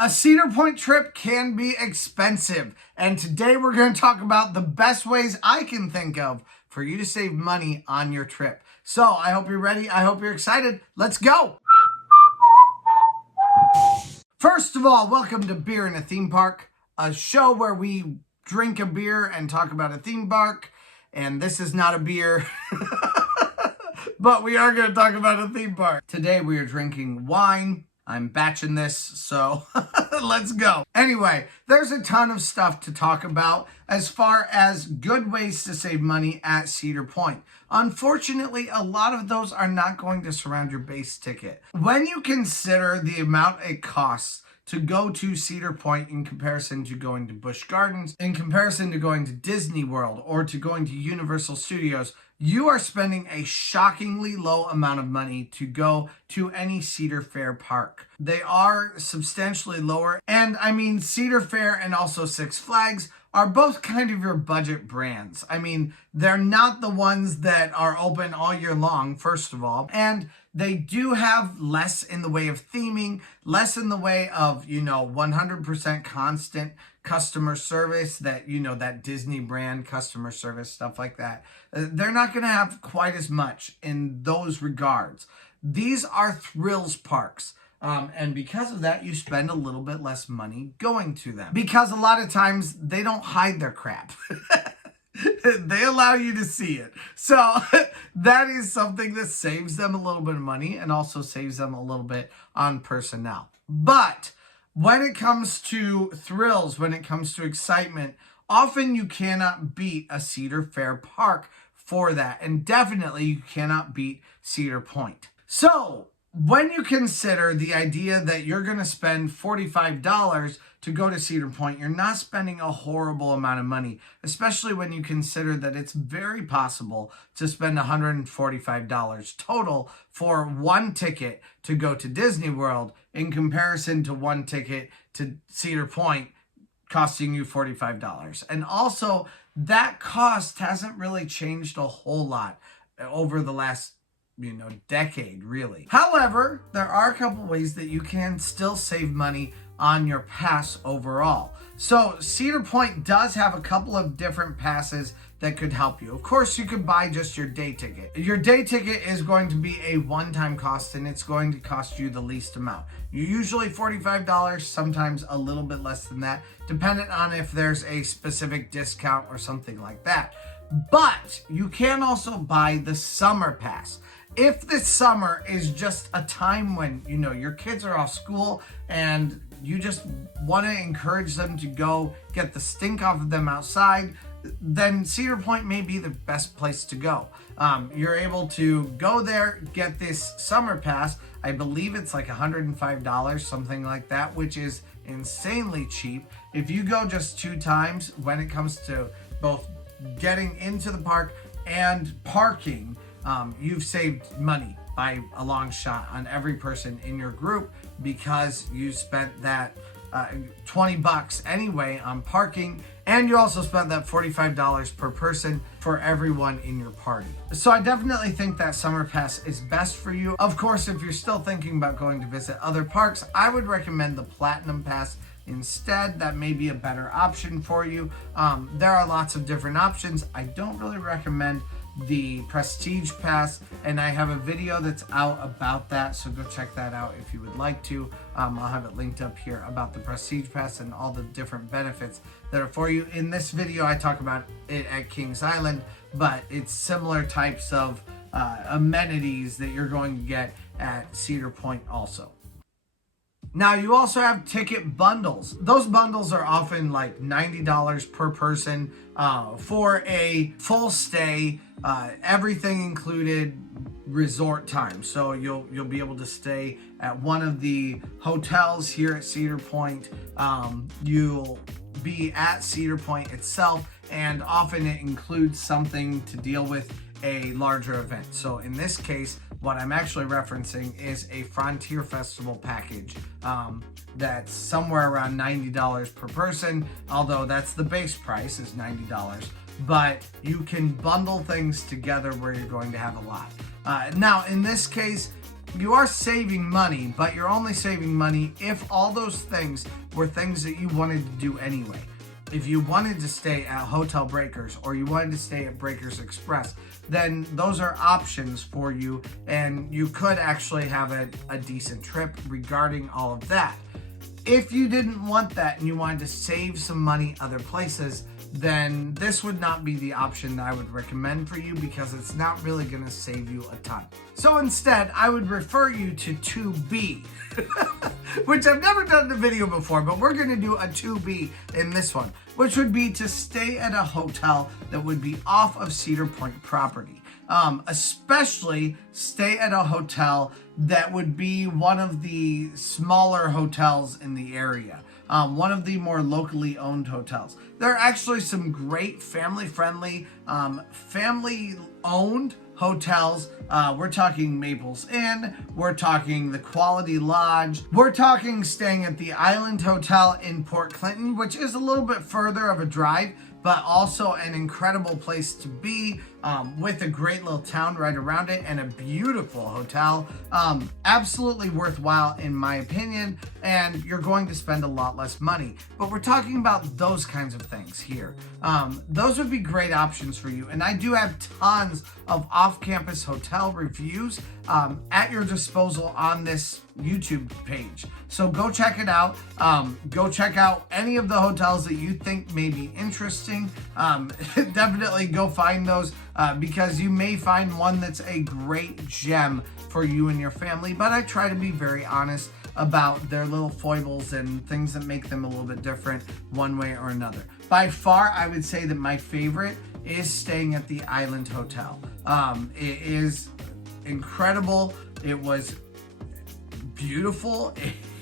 A Cedar Point trip can be expensive, and today we're going to talk about the best ways I can think of for you to save money on your trip. So I hope you're ready. I hope you're excited. Let's go. First of all, welcome to Beer in a Theme Park, a show where we drink a beer and talk about a theme park. And this is not a beer, but we are going to talk about a theme park. Today we are drinking wine. I'm batching this, so let's go. Anyway, there's a ton of stuff to talk about as far as good ways to save money at Cedar Point. Unfortunately, a lot of those are not going to surround your base ticket. When you consider the amount it costs to go to Cedar Point in comparison to going to Busch Gardens, in comparison to going to Disney World, or to going to Universal Studios, you are spending a shockingly low amount of money to go to any Cedar Fair park. They are substantially lower, and I mean Cedar Fair and also Six Flags are both kind of your budget brands. I mean, they're not the ones that are open all year long, first of all, and they do have less in the way of theming, less in the way of, 100% constant customer service, that, that Disney brand customer service, stuff like that. They're not going to have quite as much in those regards. These are thrills parks. And because of that, you spend a little bit less money going to them. Because a lot of times they don't hide their crap. They allow you to see it. So that is something that saves them a little bit of money and also saves them a little bit on personnel. But when it comes to thrills, when it comes to excitement, often you cannot beat a Cedar Fair park for that. And definitely you cannot beat Cedar Point. So when you consider the idea that you're going to spend $45 to go to Cedar Point, you're not spending a horrible amount of money, especially when you consider that it's very possible to spend $145 total for one ticket to go to Disney World in comparison to one ticket to Cedar Point costing you $45. And also, that cost hasn't really changed a whole lot over the last decade, really. However, there are a couple ways that you can still save money on your pass overall. So Cedar Point does have a couple of different passes that could help you. Of course, you could buy just your day ticket. Your day ticket is going to be a one-time cost, and it's going to cost you the least amount. Usually $45, sometimes a little bit less than that, depending on if there's a specific discount or something like that. But you can also buy the summer pass. If this summer is just a time when, your kids are off school and you just want to encourage them to go get the stink off of them outside, then Cedar Point may be the best place to go. You're able to go there, get this summer pass. I believe it's like $105, something like that, which is insanely cheap. If you go just 2 times, when it comes to both getting into the park and parking, you've saved money by a long shot on every person in your group, because you spent that $20 anyway on parking, and you also spent that $45 per person for everyone in your party. So I definitely think that summer pass is best for you. Of course, if you're still thinking about going to visit other parks, I would recommend the Platinum Pass instead. That may be a better option for you. There are lots of different options. I don't really recommend the Prestige Pass, and I have a video that's out about that, so go check that out if you would like to. I'll have it linked up here about the Prestige Pass and all the different benefits that are for you. In this video, I talk about it at Kings Island, but it's similar types of amenities that you're going to get at Cedar Point also. Now, you also have ticket bundles. Those bundles are often like $90 per person for a full stay, everything included resort time. So you'll be able to stay at one of the hotels here at Cedar Point. You'll be at Cedar Point itself, and often it includes something to deal with a larger event. So in this case, what I'm actually referencing is a Frontier Festival package that's somewhere around $90 per person, although that's the base price is $90. But you can bundle things together where you're going to have a lot. Now, in this case, you are saving money, but you're only saving money if all those things were things that you wanted to do anyway. If you wanted to stay at Hotel Breakers or you wanted to stay at Breakers Express, then those are options for you, and you could actually have a decent trip regarding all of that. If you didn't want that and you wanted to save some money other places, then this would not be the option that I would recommend for you, because it's not really going to save you a ton. So instead, I would refer you to 2B, which I've never done in a video before, but we're going to do a 2B in this one, which would be to stay at a hotel that would be off of Cedar Point property. Especially stay at a hotel that would be one of the smaller hotels in the area. One of the more locally owned hotels. There are actually some great family-friendly, family-owned hotels. We're talking Maples Inn, we're talking the Quality Lodge, we're talking staying at the Island Hotel in Port Clinton, which is a little bit further of a drive, but also an incredible place to be, with a great little town right around it and a beautiful hotel. Absolutely worthwhile in my opinion, and you're going to spend a lot less money. But we're talking about those kinds of things here. Those would be great options for you, and I do have tons of off-campus hotel reviews at your disposal on this YouTube page. So go check it out. Go check out any of the hotels that you think may be interesting. Definitely go find those, because you may find one that's a great gem for you and your family. But I try to be very honest about their little foibles and things that make them a little bit different one way or another. By far, I would say that my favorite is staying at the Island Hotel. It is incredible. It was beautiful.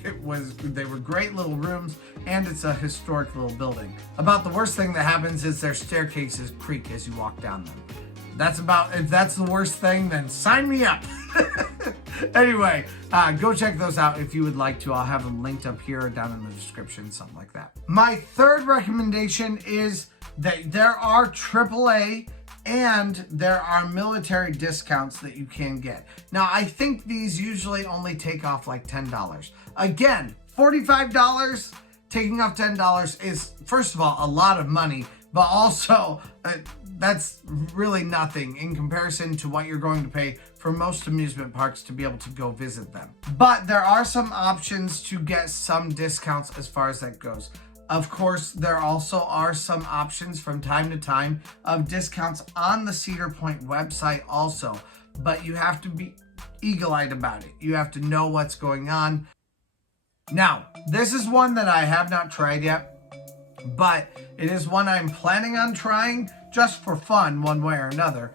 They were great little rooms, and it's a historic little building. About the worst thing that happens is their staircases creak as you walk down them. If that's the worst thing, then sign me up. Anyway, go check those out if you would like to. I'll have them linked up here or down in the description, something like that. My third recommendation is that there are AAA and there are military discounts that you can get. Now, I think these usually only take off like $10. Again, $45, taking off $10 is, first of all, a lot of money, but also that's really nothing in comparison to what you're going to pay for most amusement parks to be able to go visit them. But there are some options to get some discounts as far as that goes. Of course, there also are some options from time to time of discounts on the Cedar Point website also, but you have to be eagle-eyed about it. You have to know what's going on. Now, this is one that I have not tried yet, but it is one I'm planning on trying just for fun one way or another,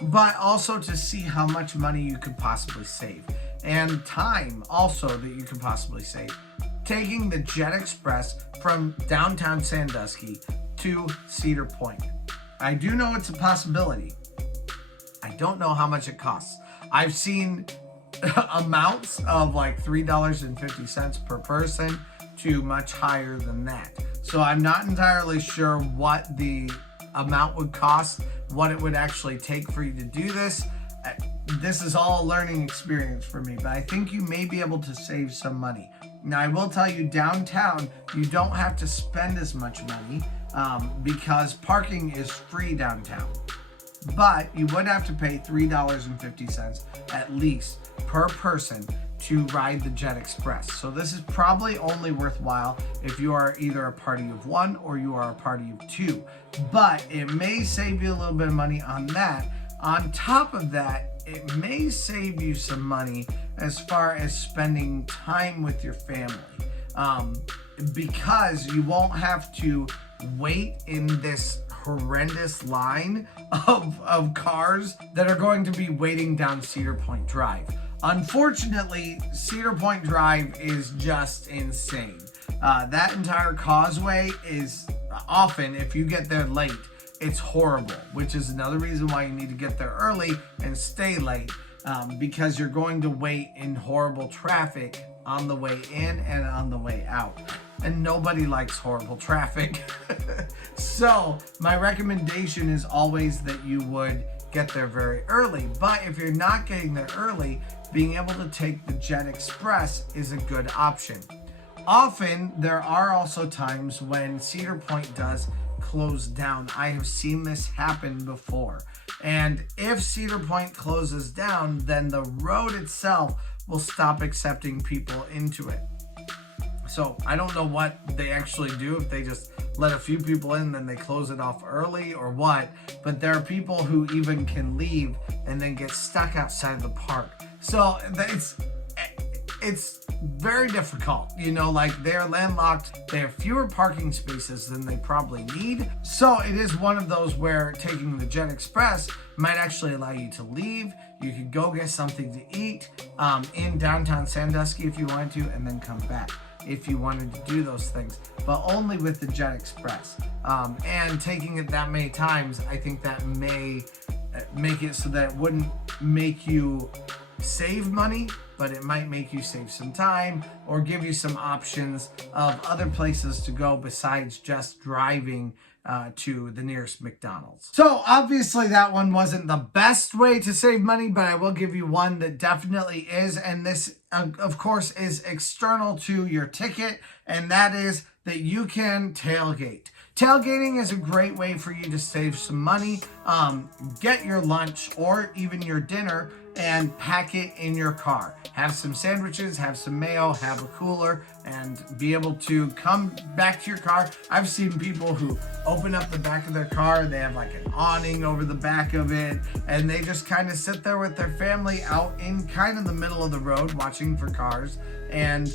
but also to see how much money you could possibly save and time also that you could possibly save. Taking the Jet Express from downtown Sandusky to Cedar Point. I do know it's a possibility. I don't know how much it costs. I've seen amounts of like $3.50 per person to much higher than that. So I'm not entirely sure what the amount would cost, what it would actually take for you to do this. This is all a learning experience for me, but I think you may be able to save some money. Now, I will tell you, downtown, you don't have to spend as much money because parking is free downtown. But you would have to pay $3.50 at least per person to ride the Jet Express. So this is probably only worthwhile if you are either a party of one or you are a party of two. But it may save you a little bit of money on that. On top of that, it may save you some money as far as spending time with your family, because you won't have to wait in this horrendous line of cars that are going to be waiting down Cedar Point Drive. Unfortunately, Cedar Point Drive is just insane. That entire causeway is often, if you get there late, it's horrible, which is another reason why you need to get there early and stay late, because you're going to wait in horrible traffic on the way in and on the way out. And nobody likes horrible traffic. So my recommendation is always that you would get there very early. But if you're not getting there early, being able to take the Jet Express is a good option. Often, there are also times when Cedar Point does close down. I have seen this happen before. And if Cedar Point closes down, then the road itself will stop accepting people into it. So I don't know what they actually do, if they just let a few people in, then they close it off early or what. But there are people who even can leave and then get stuck outside of the park. So it's very difficult, you know, like they're landlocked. They have fewer parking spaces than they probably need. So it is one of those where taking the Jet Express might actually allow you to leave. You could go get something to eat in downtown Sandusky if you wanted to, and then come back if you wanted to do those things, but only with the Jet Express. And taking it that many times, I think that may make it so that it wouldn't make you save money, but it might make you save some time or give you some options of other places to go besides just driving to the nearest McDonald's. So obviously that one wasn't the best way to save money, but I will give you one that definitely is. And this, of course, is external to your ticket, and that is that you can tailgate. Tailgating is a great way for you to save some money. Get your lunch or even your dinner and pack it in your car. Have some sandwiches, have some mayo, have a cooler, and be able to come back to your car. I've seen people who open up the back of their car, they have like an awning over the back of it, and they just kind of sit there with their family out in kind of the middle of the road watching for cars, and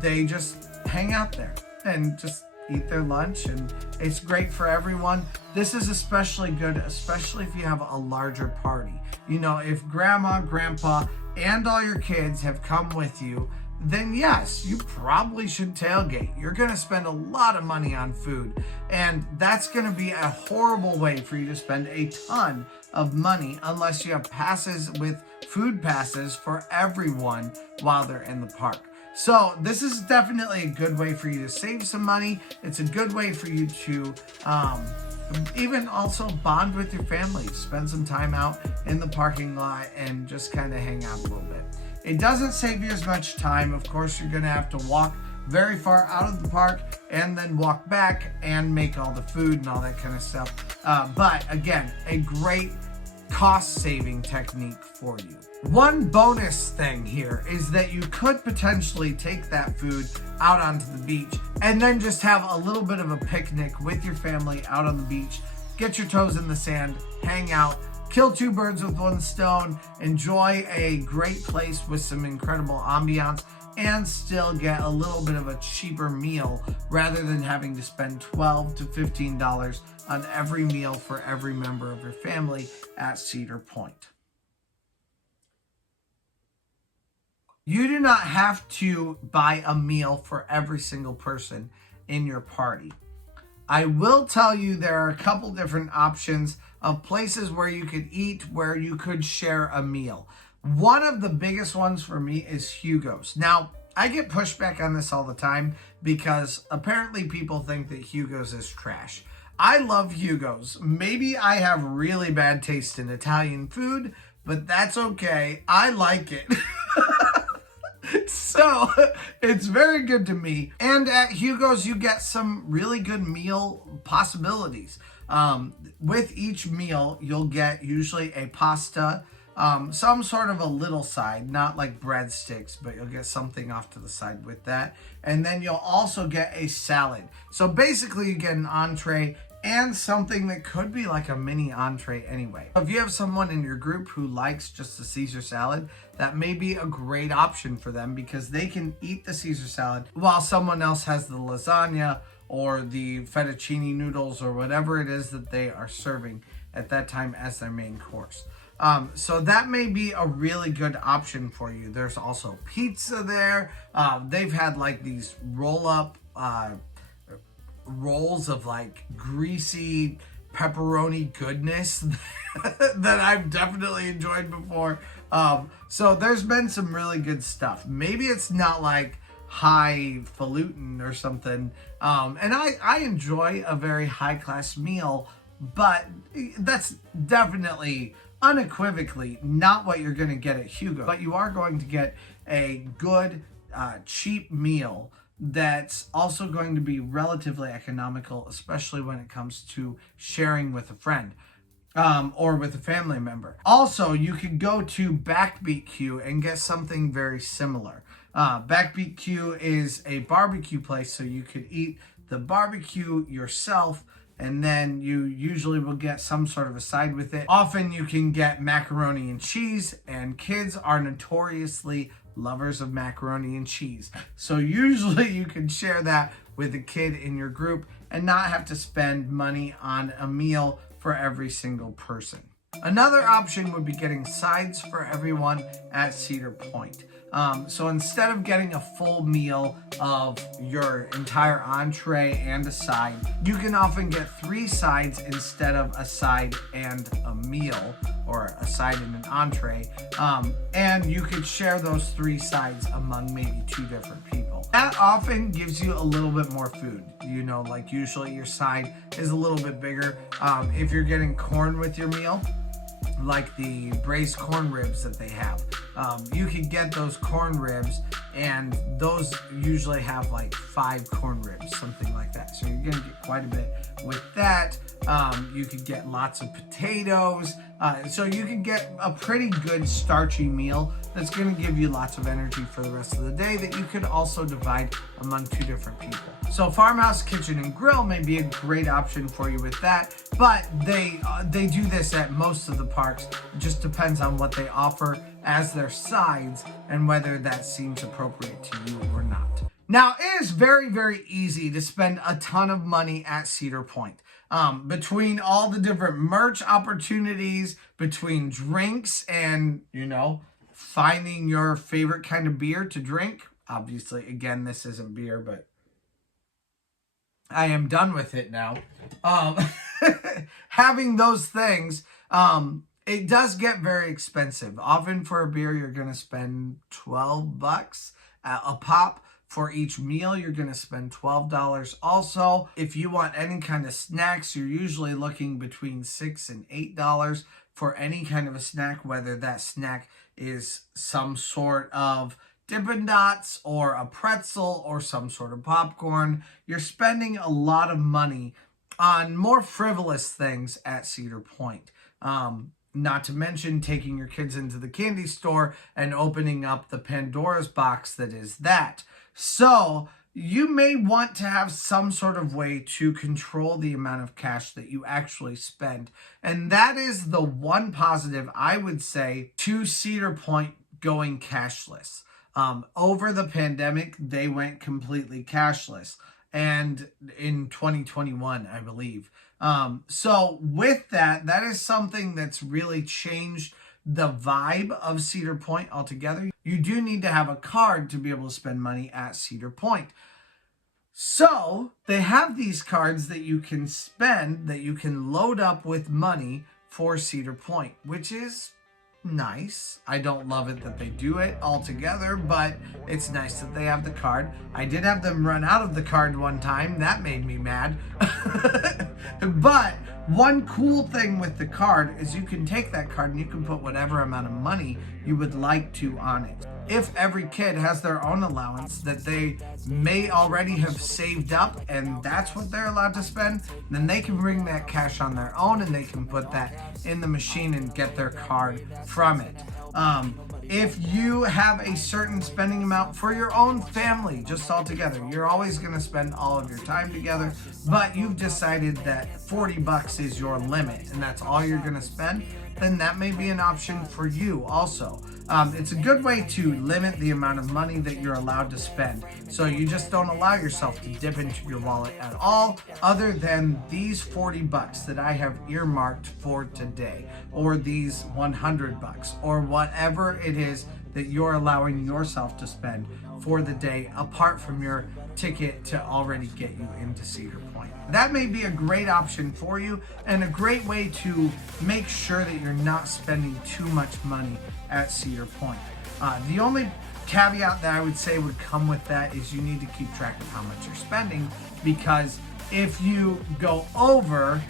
they just hang out there and just eat their lunch, and it's great for everyone. This is especially good, especially if you have a larger party. You know, if grandma, grandpa, and all your kids have come with you, then yes, you probably should tailgate. You're going to spend a lot of money on food, and that's going to be a horrible way for you to spend a ton of money unless you have passes with food passes for everyone while they're in the park. So this is definitely a good way for you to save some money. It's a good way for you to even also bond with your family, spend some time out in the parking lot and just kind of hang out a little bit. It doesn't save you as much time. Of course, you're going to have to walk very far out of the park and then walk back and make all the food and all that kind of stuff. But again, a great cost-saving technique for you. One bonus thing here is that you could potentially take that food out onto the beach and then just have a little bit of a picnic with your family out on the beach. Get your toes in the sand, hang out, kill two birds with one stone, enjoy a great place with some incredible ambiance, and still get a little bit of a cheaper meal rather than having to spend $12 to $15 on every meal for every member of your family at Cedar Point. You do not have to buy a meal for every single person in your party. I will tell you there are a couple different options of places where you could eat, where you could share a meal. One of the biggest ones for me is Hugo's. Now, I get pushback on this all the time because apparently people think that Hugo's is trash. I love Hugo's. Maybe I have really bad taste in Italian food, but that's okay. I like it. So it's very good to me. And at Hugo's, you get some really good meal possibilities. With each meal, you'll get usually a pasta, some sort of a little side, not like breadsticks, but you'll get something off to the side with that. And then you'll also get a salad. So basically you get an entree and something that could be like a mini entree anyway. If you have someone in your group who likes just the Caesar salad, that may be a great option for them because they can eat the Caesar salad while someone else has the lasagna or the fettuccine noodles or whatever it is that they are serving at that time as their main course. So that may be a really good option for you. There's also pizza there. They've had like these roll-up rolls of like greasy pepperoni goodness that I've definitely enjoyed before. So there's been some really good stuff. Maybe it's not like highfalutin or something. And I enjoy a very high class meal, but that's definitely unequivocally not what you're going to get at Hugo, but you are going to get a good, cheap meal that's also going to be relatively economical, especially when it comes to sharing with a friend. Or with a family member. Also, you could go to Backbeat Q and get something very similar. Backbeat Q is a barbecue place, so you could eat the barbecue yourself, and then you usually will get some sort of a side with it. Often you can get macaroni and cheese, and kids are notoriously lovers of macaroni and cheese. So usually you can share that with a kid in your group and not have to spend money on a meal for every single person. Another option would be getting sides for everyone at Cedar Point. So instead of getting a full meal of your entire entree and a side, you can often get 3 sides instead of a side and a meal, or a side and an entree. And you could share those 3 sides among maybe 2 different people. That often gives you a little bit more food. You know, like usually your side is a little bit bigger. If you're getting corn with your meal, like the braised corn ribs that they have, you could get those corn ribs, and those usually have like 5 corn ribs, something like that. So you're gonna get quite a bit with that. You could get lots of potatoes. So you can get a pretty good starchy meal that's going to give you lots of energy for the rest of the day that you could also divide among 2 different people. So Farmhouse Kitchen and Grill may be a great option for you with that, but they do this at most of the parks. It just depends on what they offer as their sides and whether that seems appropriate to you or not. Now, it is very, very easy to spend a ton of money at Cedar Point. Between all the different merch opportunities, between drinks and, you know, finding your favorite kind of beer to drink. Obviously, again, this isn't beer, but I am done with it now. Having those things, it does get very expensive. Often for a beer, you're going to spend $12 a pop. For each meal, you're going to spend $12 also. If you want any kind of snacks, you're usually looking between $6 and $8 for any kind of a snack, whether that snack is some sort of Dippin' Dots or a pretzel or some sort of popcorn. You're spending a lot of money on more frivolous things at Cedar Point. Not to mention taking your kids into the candy store and opening up the Pandora's box that is that. So you may want to have some sort of way to control the amount of cash that you actually spend. And that is the one positive I would say to Cedar Point going cashless. Over the pandemic, they went completely cashless. And in 2021, I believe. So with that is something that's really changed the vibe of Cedar Point altogether. You do need to have a card to be able to spend money at Cedar Point. So they have these cards that you can spend, that you can load up with money for Cedar Point, which is nice. I don't love it that they do it altogether, but it's nice that they have the card. I did have them run out of the card one time. That made me mad. But one cool thing with the card is you can take that card and you can put whatever amount of money you would like to on it. If every kid has their own allowance that they may already have saved up and that's what they're allowed to spend, then they can bring that cash on their own and they can put that in the machine and get their card from it. If you have a certain spending amount for your own family, just all together, you're always going to spend all of your time together, but you've decided that $40 is your limit and that's all you're going to spend, then that may be an option for you also. It's a good way to limit the amount of money that you're allowed to spend. So you just don't allow yourself to dip into your wallet at all, other than these $40 that I have earmarked for today, or these $100, or whatever it is that you're allowing yourself to spend for the day, apart from your ticket to already get you into Cedar Point. That may be a great option for you and a great way to make sure that you're not spending too much money at Cedar Point. The only caveat that I would say would come with that is you need to keep track of how much you're spending, because if you go over,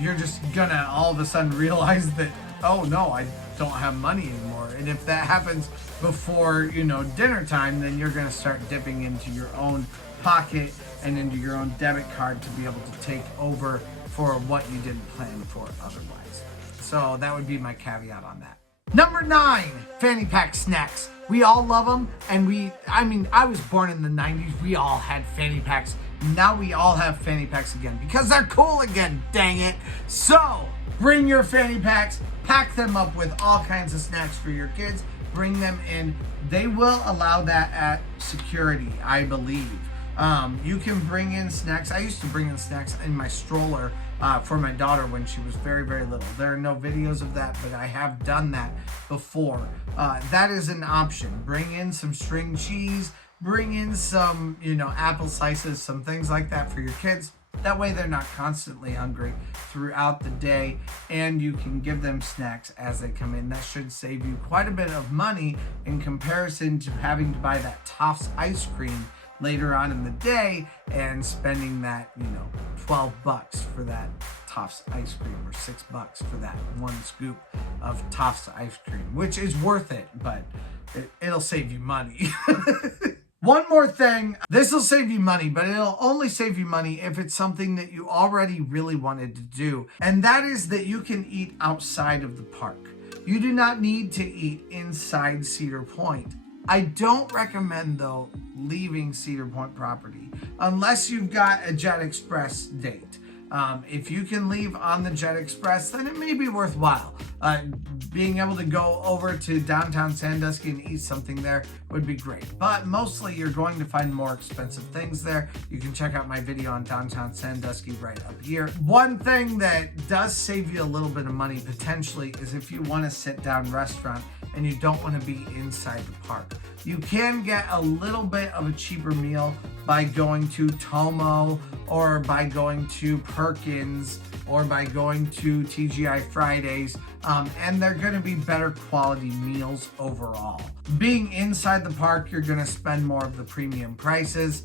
you're just gonna all of a sudden realize that oh no, I don't have money anymore. And if that happens before, dinner time, then you're going to start dipping into your own pocket and into your own debit card to be able to take over for what you didn't plan for otherwise. So that would be my caveat on that. Number 9, fanny pack snacks. We all love them, and I was born in the 90s. We all had fanny packs. Now we all have fanny packs again because they're cool again, dang it. So bring your fanny packs, pack them up with all kinds of snacks for your kids. Bring them in. They will allow that at security, I believe. You can bring in snacks. I used to bring in snacks in my stroller for my daughter when she was very, very little. There are no videos of that, but I have done that before. That is an option. Bring in some string cheese. Bring in some, apple slices, some things like that for your kids. That way they're not constantly hungry throughout the day, and you can give them snacks as they come in. That should save you quite a bit of money in comparison to having to buy that Tops ice cream later on in the day and spending that, $12 for that Tops ice cream, or $6 for that one scoop of Tops ice cream, which is worth it, but it'll save you money. One more thing, this will save you money, but it'll only save you money if it's something that you already really wanted to do. And that is that you can eat outside of the park. You do not need to eat inside Cedar Point. I don't recommend, though, leaving Cedar Point property unless you've got a Jet Express date. If you can leave on the Jet Express, then it may be worthwhile. Being able to go over to downtown Sandusky and eat something there would be great. But mostly you're going to find more expensive things there. You can check out my video on downtown Sandusky right up here. One thing that does save you a little bit of money potentially is if you want a sit-down restaurant and you don't want to be inside the park. You can get a little bit of a cheaper meal by going to Tomo, or by going to Perkins, or by going to TGI Fridays, and they're going to be better quality meals overall. Being inside the park, you're going to spend more of the premium prices.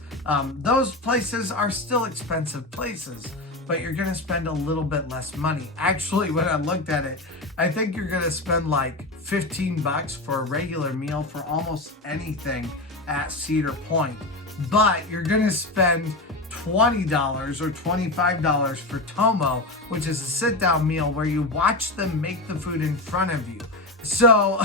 Those places are still expensive places, but you're going to spend a little bit less money. Actually, when I looked at it, I think you're going to spend like $15 for a regular meal for almost anything at Cedar Point. But you're going to spend $20 or $25 for Tomo, which is a sit-down meal where you watch them make the food in front of you. So,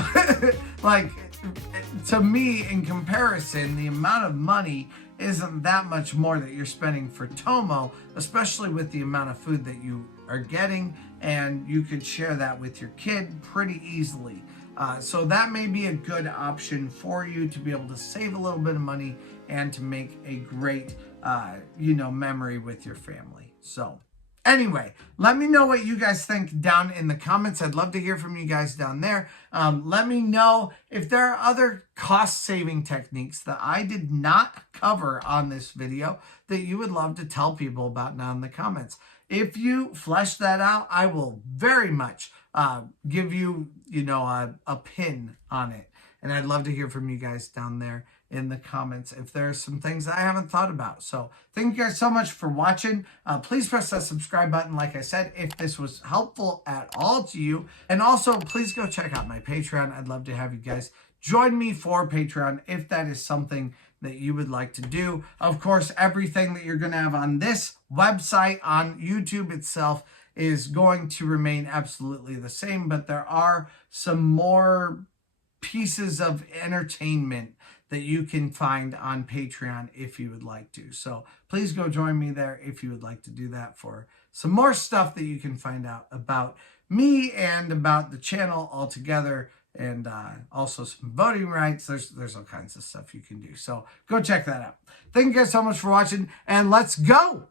to me, in comparison, the amount of money isn't that much more that you're spending for Tomo, especially with the amount of food that you are getting, and you could share that with your kid pretty easily. So that may be a good option for you to be able to save a little bit of money and to make a great, memory with your family. So anyway, let me know what you guys think down in the comments. I'd love to hear from you guys down there. Let me know if there are other cost-saving techniques that I did not cover on this video that you would love to tell people about down in the comments. If you flesh that out, I will very much give you, a pin on it. And I'd love to hear from you guys down there in the comments if there are some things that I haven't thought about. So thank you guys so much for watching. Please press that subscribe button, like I said, if this was helpful at all to you. And also, please go check out my Patreon. I'd love to have you guys join me for Patreon if that is something that you would like to do. Of course, everything that you're going to have on this website, on YouTube itself, is going to remain absolutely the same, but there are some more pieces of entertainment that you can find on Patreon if you would like to. So please go join me there if you would like to do that for some more stuff that you can find out about me and about the channel altogether, and also some voting rights. There's all kinds of stuff you can do. So go check that out. Thank you guys so much for watching, and let's go!